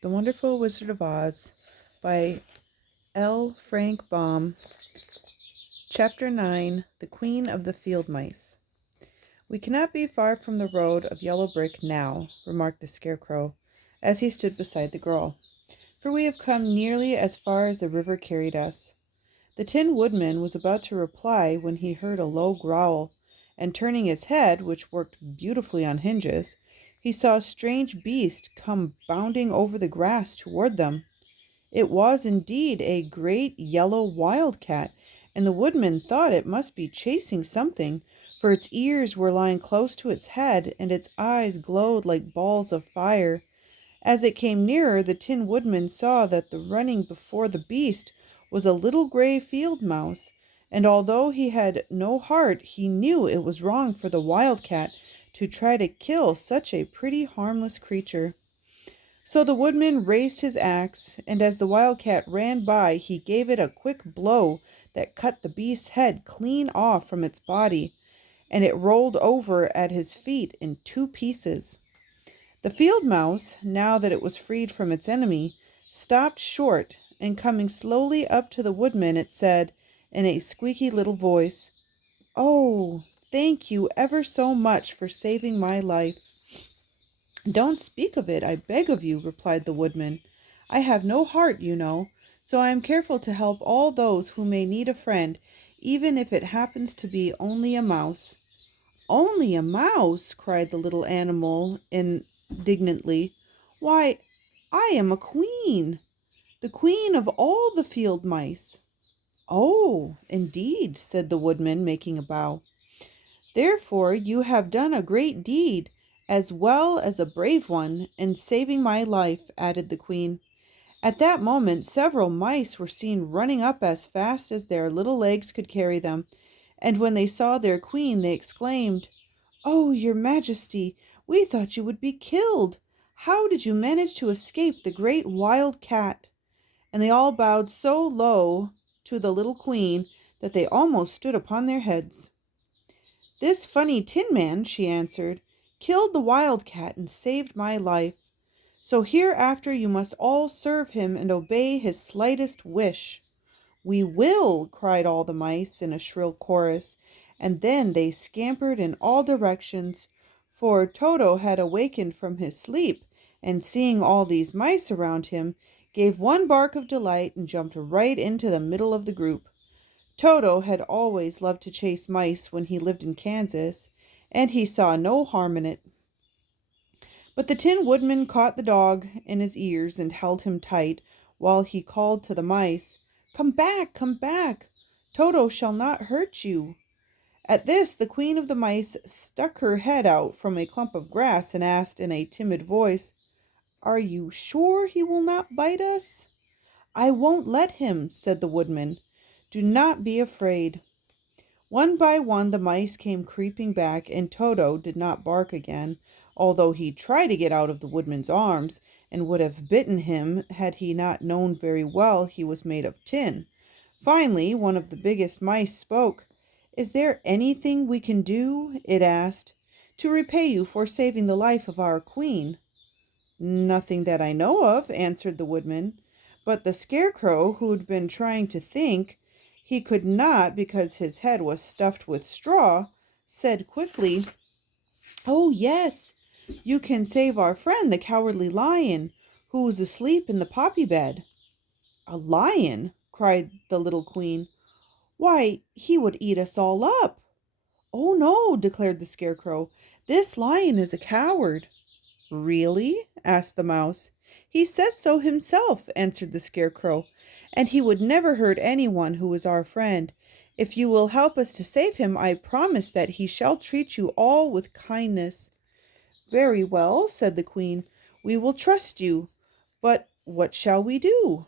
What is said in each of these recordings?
The Wonderful Wizard of Oz by L. Frank Baum. Chapter 9. The Queen of the Field Mice. "We cannot be far from the road of yellow brick now," remarked the Scarecrow, as he stood beside the girl, "for we have come nearly as far as the river carried us." The Tin Woodman was about to reply when he heard a low growl, and turning his head, which worked beautifully on hinges, he saw a strange beast come bounding over the grass toward them. It was indeed a great yellow wildcat, and the woodman thought it must be chasing something, for its ears were lying close to its head, and its eyes glowed like balls of fire. As it came nearer, the Tin Woodman saw that the running before the beast was a little gray field mouse, and although he had no heart, he knew it was wrong for the wildcat to try to kill such a pretty harmless creature. So the woodman raised his axe, and as the wildcat ran by, he gave it a quick blow that cut the beast's head clean off from its body, and it rolled over at his feet in two pieces. The field mouse, now that it was freed from its enemy, stopped short, and coming slowly up to the woodman, it said, in a squeaky little voice, "Oh, thank you ever so much for saving my life." "Don't speak of it, I beg of you," replied the woodman. "I have no heart, you know, so I am careful to help all those who may need a friend, even if it happens to be only a mouse." "Only a mouse!" cried the little animal indignantly. "Why, I am a queen, the queen of all the field mice." "Oh, indeed," said the woodman, making a bow. "Therefore you have done a great deed, as well as a brave one, in saving my life," added the queen. At that moment several mice were seen running up as fast as their little legs could carry them, and when they saw their queen they exclaimed, "Oh, your Majesty, we thought you would be killed. How did you manage to escape the great wild cat?" And they all bowed so low to the little queen that they almost stood upon their heads. "This funny Tin Man," she answered, "killed the wild cat and saved my life. So hereafter you must all serve him and obey his slightest wish." "We will!" cried all the mice in a shrill chorus, and then they scampered in all directions, for Toto had awakened from his sleep, and seeing all these mice around him, gave one bark of delight and jumped right into the middle of the group. Toto had always loved to chase mice when he lived in Kansas, and he saw no harm in it. But the Tin Woodman caught the dog in his ears and held him tight, while he called to the mice, "Come back, come back! Toto shall not hurt you." At this the Queen of the Mice stuck her head out from a clump of grass and asked in a timid voice, "Are you sure he will not bite us?" "I won't let him," said the Woodman. "Do not be afraid." One by one the mice came creeping back, and Toto did not bark again, although he tried to get out of the woodman's arms, and would have bitten him had he not known very well he was made of tin. Finally, one of the biggest mice spoke. "Is there anything we can do," it asked, "to repay you for saving the life of our queen?" "Nothing that I know of," answered the woodman. But the Scarecrow, who'd been trying to think he could not because his head was stuffed with straw, said quickly, "Oh, yes, you can save our friend, the Cowardly Lion, who is asleep in the poppy bed." "A lion?" cried the little queen. "Why, he would eat us all up." "Oh, no," declared the Scarecrow. "This lion is a coward." "Really?" asked the mouse. "He says so himself," answered the Scarecrow, "and he would never hurt anyone who is our friend. If you will help us to save him, I promise that he shall treat you all with kindness." "Very well," said the Queen. "We will trust you. But what shall we do?"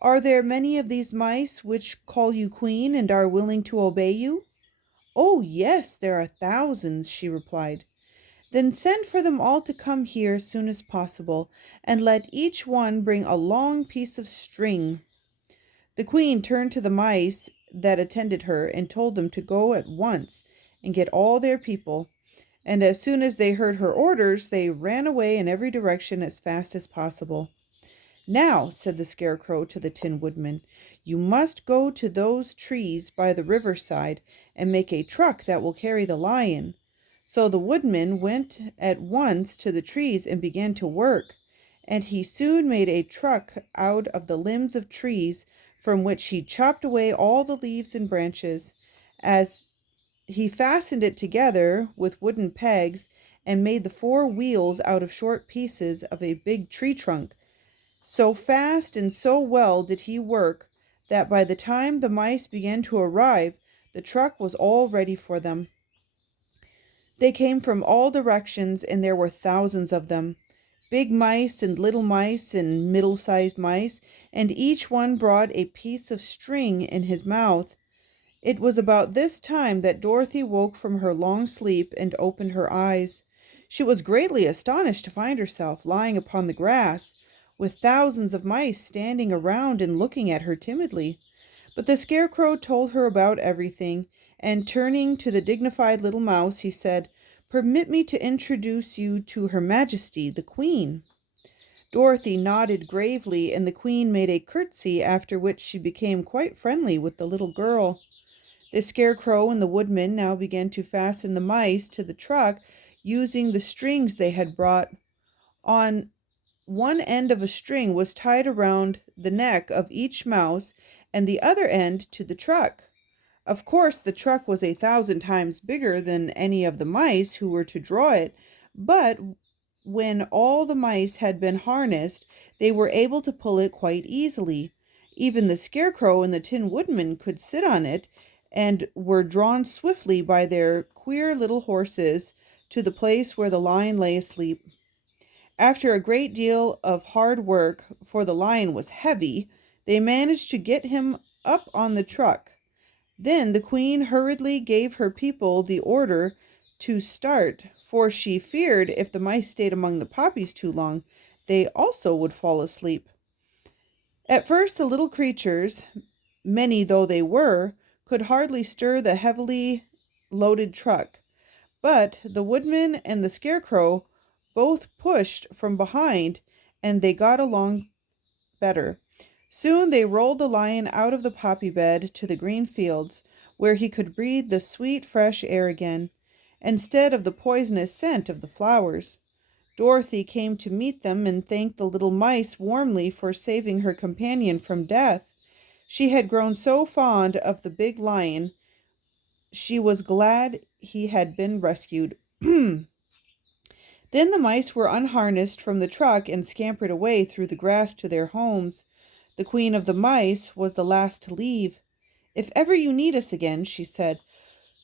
"Are there many of these mice which call you Queen and are willing to obey you?" "Oh, yes, there are thousands," she replied. "Then send for them all to come here as soon as possible, and let each one bring a long piece of string." The queen turned to the mice that attended her and told them to go at once and get all their people, and as soon as they heard her orders, they ran away in every direction as fast as possible. "Now," said the Scarecrow to the Tin Woodman, "you must go to those trees by the riverside and make a truck that will carry the lion." So the Woodman went at once to the trees and began to work, and he soon made a truck out of the limbs of trees, from which he chopped away all the leaves and branches. As he fastened it together with wooden pegs and made the four wheels out of short pieces of a big tree trunk. So fast and so well did he work that by the time the mice began to arrive, the truck was all ready for them. They came from all directions, and there were thousands of them. Big mice and little mice and middle-sized mice, and each one brought a piece of string in his mouth. It was about this time that Dorothy woke from her long sleep and opened her eyes. She was greatly astonished to find herself lying upon the grass, with thousands of mice standing around and looking at her timidly. But the Scarecrow told her about everything, and turning to the dignified little mouse, he said, "Permit me to introduce you to Her Majesty, the Queen." Dorothy nodded gravely, and the Queen made a curtsy, after which she became quite friendly with the little girl. The Scarecrow and the Woodman now began to fasten the mice to the truck using the strings they had brought. On one end of a string was tied around the neck of each mouse and the other end to the truck. Of course, the truck was 1,000 times bigger than any of the mice who were to draw it, but when all the mice had been harnessed, they were able to pull it quite easily. Even the Scarecrow and the Tin Woodman could sit on it and were drawn swiftly by their queer little horses to the place where the lion lay asleep. After a great deal of hard work, for the lion was heavy, they managed to get him up on the truck. Then the Queen hurriedly gave her people the order to start, for she feared if the mice stayed among the poppies too long, they also would fall asleep. At first the little creatures, many though they were, could hardly stir the heavily loaded truck, but the Woodman and the Scarecrow both pushed from behind, and they got along better. Soon they rolled the lion out of the poppy bed to the green fields, where he could breathe the sweet fresh air again, instead of the poisonous scent of the flowers. Dorothy came to meet them and thanked the little mice warmly for saving her companion from death. She had grown so fond of the big lion, she was glad he had been rescued. Then the mice were unharnessed from the truck and scampered away through the grass to their homes. The Queen of the Mice was the last to leave. "If ever you need us again," she said,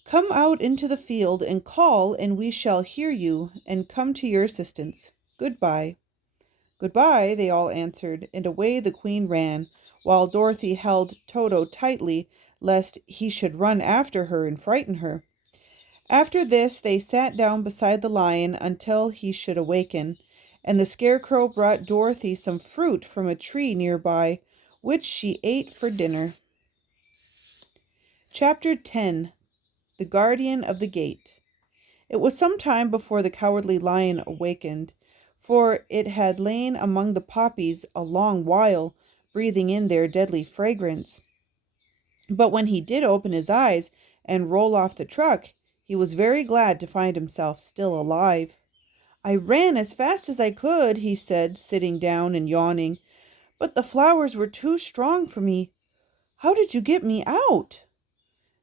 "come out into the field and call, and we shall hear you and come to your assistance. Goodbye." "Goodbye," they all answered, and away the Queen ran, while Dorothy held Toto tightly, lest he should run after her and frighten her. After this they sat down beside the lion until he should awaken, and the Scarecrow brought Dorothy some fruit from a tree nearby, which she ate for dinner. Chapter 10. The Guardian of the Gate. It was some time before the Cowardly Lion awakened, for it had lain among the poppies a long while, breathing in their deadly fragrance. But when he did open his eyes and roll off the truck, he was very glad to find himself still alive. "I ran as fast as I could," he said, sitting down and yawning, "but the flowers were too strong for me. How did you get me out?"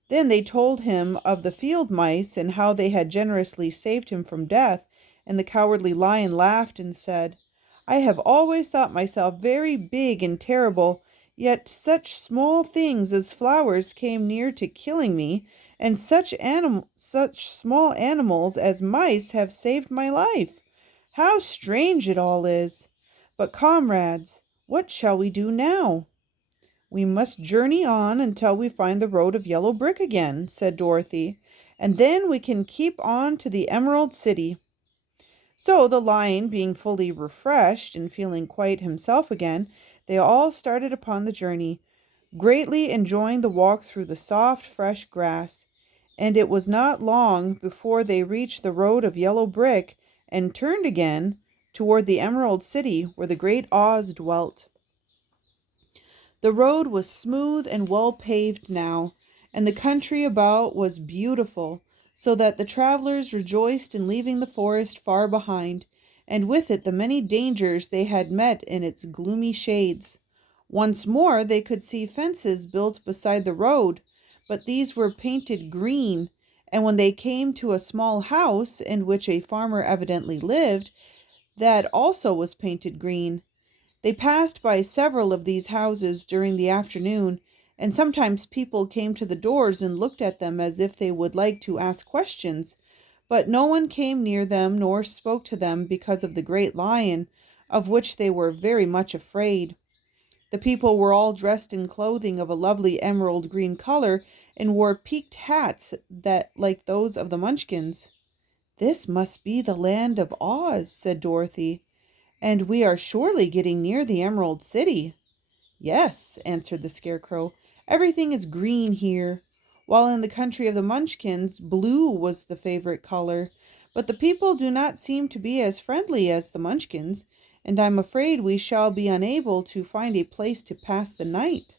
Then they told him of the field mice and how they had generously saved him from death, and the Cowardly Lion laughed and said, "I have always thought myself very big and terrible, yet such small things as flowers came near to killing me, and such small animals as mice have saved my life. How strange it all is! But comrades, what shall we do now?" "We must journey on until we find the road of yellow brick again," said Dorothy, "and then we can keep on to the Emerald City." So the lion, being fully refreshed and feeling quite himself again, they all started upon the journey, greatly enjoying the walk through the soft, fresh grass. and it was not long before they reached the road of yellow brick and turned again toward the Emerald City where the great Oz dwelt. The road was smooth and well paved now, and the country about was beautiful, so that the travelers rejoiced in leaving the forest far behind, and with it the many dangers they had met in its gloomy shades. Once more they could see fences built beside the road, but these were painted green, and when they came to a small house in which a farmer evidently lived, that also was painted green. They passed by several of these houses during the afternoon, and sometimes people came to the doors and looked at them as if they would like to ask questions, but no one came near them nor spoke to them because of the great lion, of which they were very much afraid. The people were all dressed in clothing of a lovely emerald green color and wore peaked hats that like those of the Munchkins. "This must be the land of Oz," said Dorothy. "And we are surely getting near the Emerald City." "Yes," answered the Scarecrow. "Everything is green here, while in the country of the Munchkins, blue was the favorite color. But the people do not seem to be as friendly as the Munchkins, and I'm afraid we shall be unable to find a place to pass the night."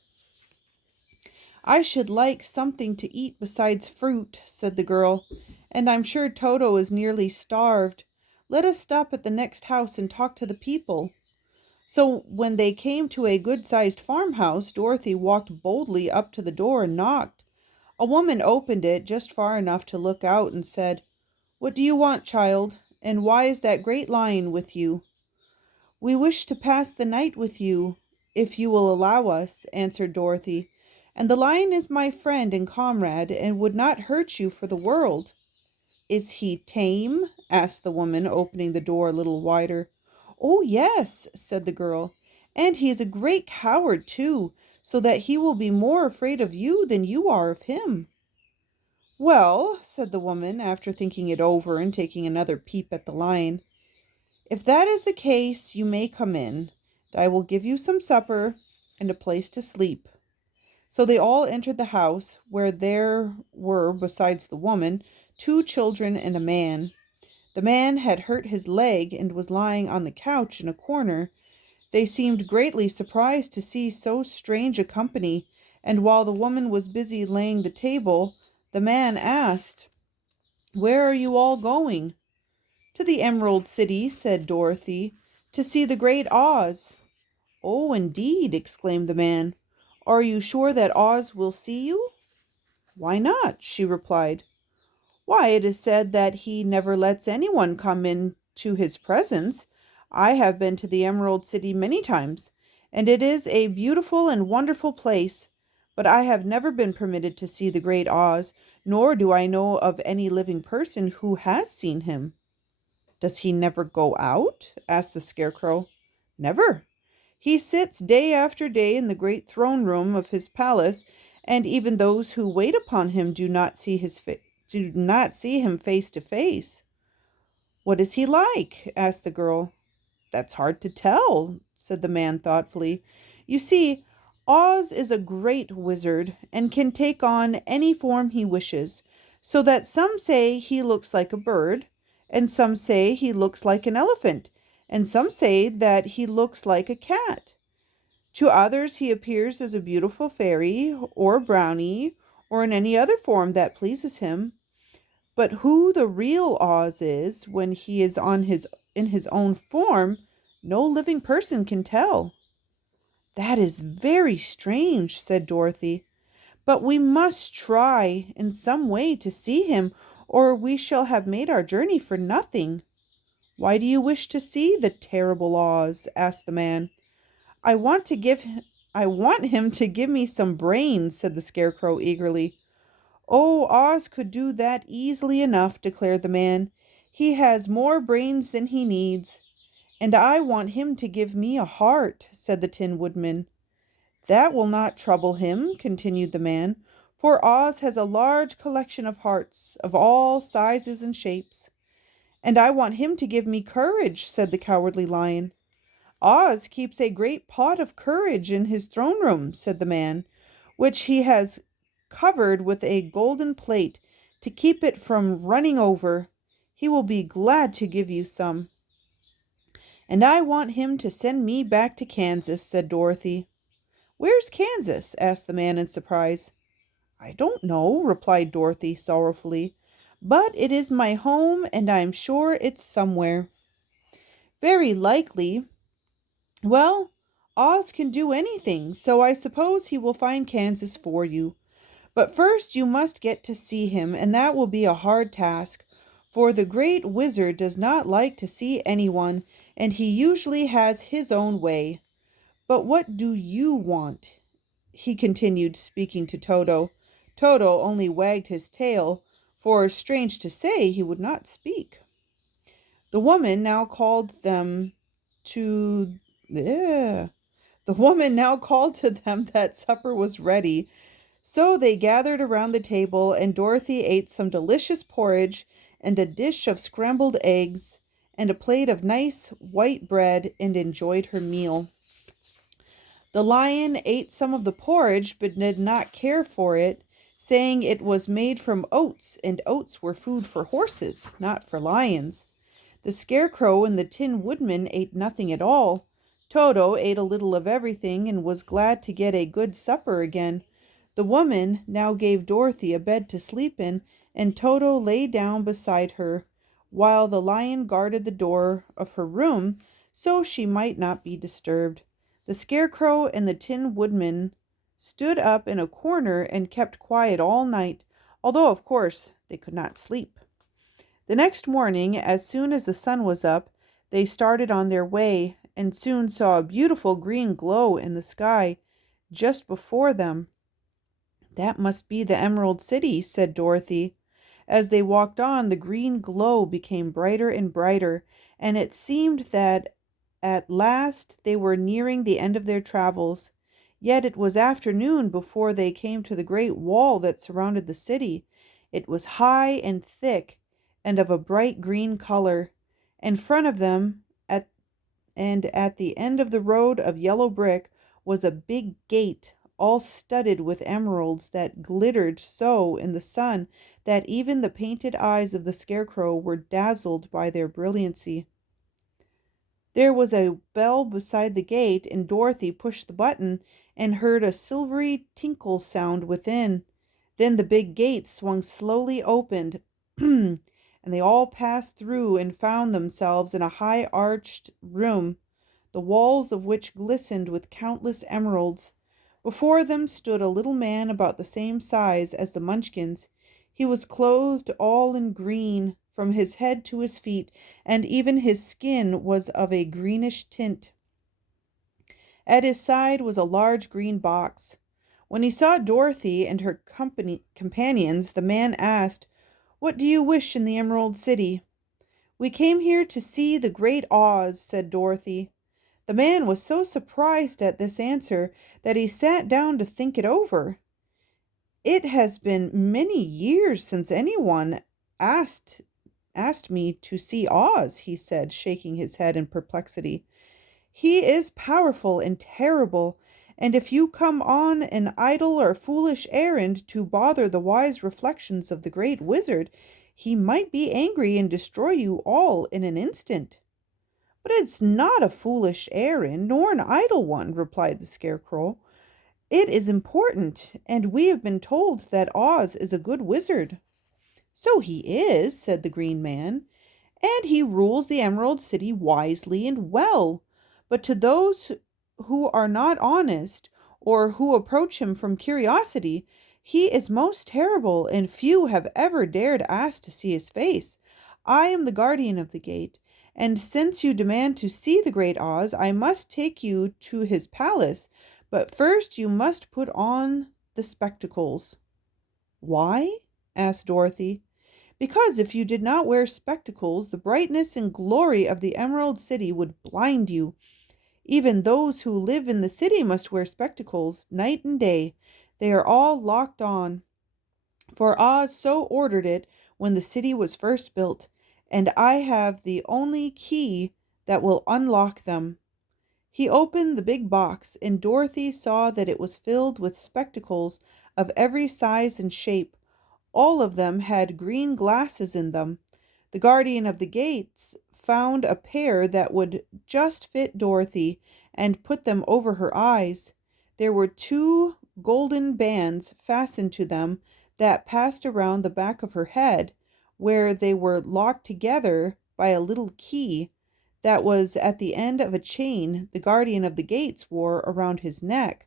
"I should like something to eat besides fruit," said the girl, "and I'm sure Toto is nearly starved. Let us stop at the next house and talk to the people." So when they came to a good-sized farmhouse, Dorothy walked boldly up to the door and knocked. A woman opened it just far enough to look out and said, "What do you want, child? And why is that great lion with you?" "We wish to pass the night with you, if you will allow us," answered Dorothy. "And the lion is my friend and comrade, and would not hurt you for the world." "Is he tame?" asked the woman, opening the door a little wider. "Oh, yes," said the girl. "And he is a great coward, too, so that he will be more afraid of you than you are of him." "Well," said the woman, after thinking it over and taking another peep at the lion, "if that is the case, you may come in, and I will give you some supper and a place to sleep." So they all entered the house, where there were, besides the woman, 2 children and a man. The man had hurt his leg and was lying on the couch in a corner. They seemed greatly surprised to see so strange a company, and while the woman was busy laying the table, the man asked, "Where are you all going?" "To the Emerald City," said Dorothy, "to see the great Oz." "Oh, indeed!" exclaimed the man. "Are you sure that Oz will see you?" "Why not?" she replied. "Why, it is said that he never lets anyone come into his presence. I have been to the Emerald City many times, and it is a beautiful and wonderful place, but I have never been permitted to see the great Oz, nor do I know of any living person who has seen him." "Does he never go out?" asked the Scarecrow. "Never. He sits day after day in the great throne room of his palace, and even those who wait upon him do not see him face to face." "What is he like?" asked the girl. "That's hard to tell," said the man thoughtfully. "You see, Oz is a great wizard and can take on any form he wishes, so that some say he looks like a bird, and some say he looks like an elephant, and some say that he looks like a cat. To others he appears as a beautiful fairy or a brownie or in any other form that pleases him. But who the real Oz is when he is in his own form, no living person can tell." "That is very strange," said Dorothy. "But we must try in some way to see him, or we shall have made our journey for nothing." "Why do you wish to see the terrible Oz?" asked the man. I want him to give me some brains," said the Scarecrow eagerly. "Oh, Oz could do that easily enough," declared the man. "He has more brains than he needs." "And I want him to give me a heart," said the Tin Woodman. "That will not trouble him," continued the man, "for Oz has a large collection of hearts of all sizes and shapes." "And I want him to give me courage," said the Cowardly Lion. "Oz keeps a great pot of courage in his throne room," said the man, "which he has covered with a golden plate, to keep it from running over. He will be glad to give you some." "And I want him to send me back to Kansas," said Dorothy. "Where's Kansas?" asked the man in surprise. "I don't know," replied Dorothy sorrowfully, "but it is my home, and I'm sure it's somewhere." "Very likely. Well, Oz can do anything, so I suppose he will find Kansas for you. But first you must get to see him, and that will be a hard task, for the Great Wizard does not like to see anyone, and he usually has his own way. But what do you want?" he continued, speaking to Toto. Toto only wagged his tail, for, strange to say, he would not speak. The woman now called them to the woman now called to them that supper was ready. So they gathered around the table, and Dorothy ate some delicious porridge and a dish of scrambled eggs and a plate of nice white bread, and enjoyed her meal. The lion ate some of the porridge but did not care for it, saying it was made from oats, and oats were food for horses, not for lions. The Scarecrow and the Tin Woodman ate nothing at all. Toto ate a little of everything and was glad to get a good supper again. The woman now gave Dorothy a bed to sleep in, and Toto lay down beside her, while the lion guarded the door of her room so she might not be disturbed. The Scarecrow and the Tin Woodman stood up in a corner and kept quiet all night, although of course they could not sleep. The next morning, as soon as the sun was up, they started on their way, and soon saw a beautiful green glow in the sky just before them. "That must be the Emerald City," said Dorothy. As they walked on, the green glow became brighter and brighter, and it seemed that at last they were nearing the end of their travels. Yet it was afternoon before they came to the great wall that surrounded the city. It was high and thick, and of a bright green color. In front of them, at the end of the road of yellow brick, was a big gate, all studded with emeralds that glittered so in the sun that even the painted eyes of the Scarecrow were dazzled by their brilliancy. There was a bell beside the gate, and Dorothy pushed the button and heard a silvery tinkle sound within. Then the big gate swung slowly open, and they all passed through and found themselves in a high arched room, the walls of which glistened with countless emeralds. Before them stood a little man about the same size as the Munchkins. He was clothed all in green, from his head to his feet, and even his skin was of a greenish tint. At his side was a large green box. When he saw Dorothy and her companions, the man asked, "What do you wish in the Emerald City?" "We came here to see the Great Oz," said Dorothy. The man was so surprised at this answer that he sat down to think it over. "It has been many years since anyone asked me to see Oz," he said, shaking his head in perplexity. "He is powerful and terrible, and if you come on an idle or foolish errand to bother the wise reflections of the Great Wizard, he might be angry and destroy you all in an instant." "But it's not a foolish errand, nor an idle one," replied the Scarecrow. "It is important, and we have been told that Oz is a good wizard." "So he is," said the Green Man, "and he rules the Emerald City wisely and well. But to those who are not honest, or who approach him from curiosity, he is most terrible, and few have ever dared ask to see his face. I am the guardian of the gate, and since you demand to see the Great Oz, I must take you to his palace. But first you must put on the spectacles." "Why?" asked Dorothy. "Because if you did not wear spectacles, the brightness and glory of the Emerald City would blind you. Even those who live in the city must wear spectacles night and day. They are all locked on, for Oz so ordered it when the city was first built, and I have the only key that will unlock them." He opened the big box, and Dorothy saw that it was filled with spectacles of every size and shape, All of them had green glasses in them. The guardian of the gates found a pair that would just fit Dorothy and put them over her eyes. There were two golden bands fastened to them that passed around the back of her head, where they were locked together by a little key that was at the end of a chain the guardian of the gates wore around his neck.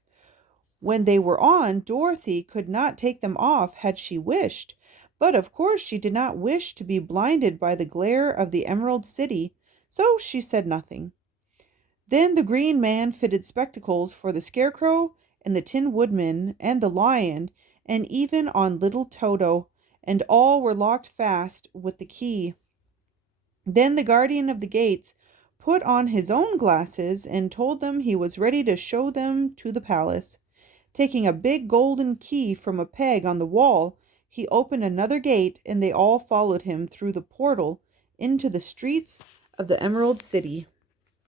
When they were on, Dorothy could not take them off had she wished, but of course she did not wish to be blinded by the glare of the Emerald City, so she said nothing. Then the Green Man fitted spectacles for the Scarecrow and the Tin Woodman and the Lion, and even on little Toto, and all were locked fast with the key. Then the guardian of the gates put on his own glasses and told them he was ready to show them to the palace. Taking a big golden key from a peg on the wall, he opened another gate, and they all followed him through the portal into the streets of the Emerald City.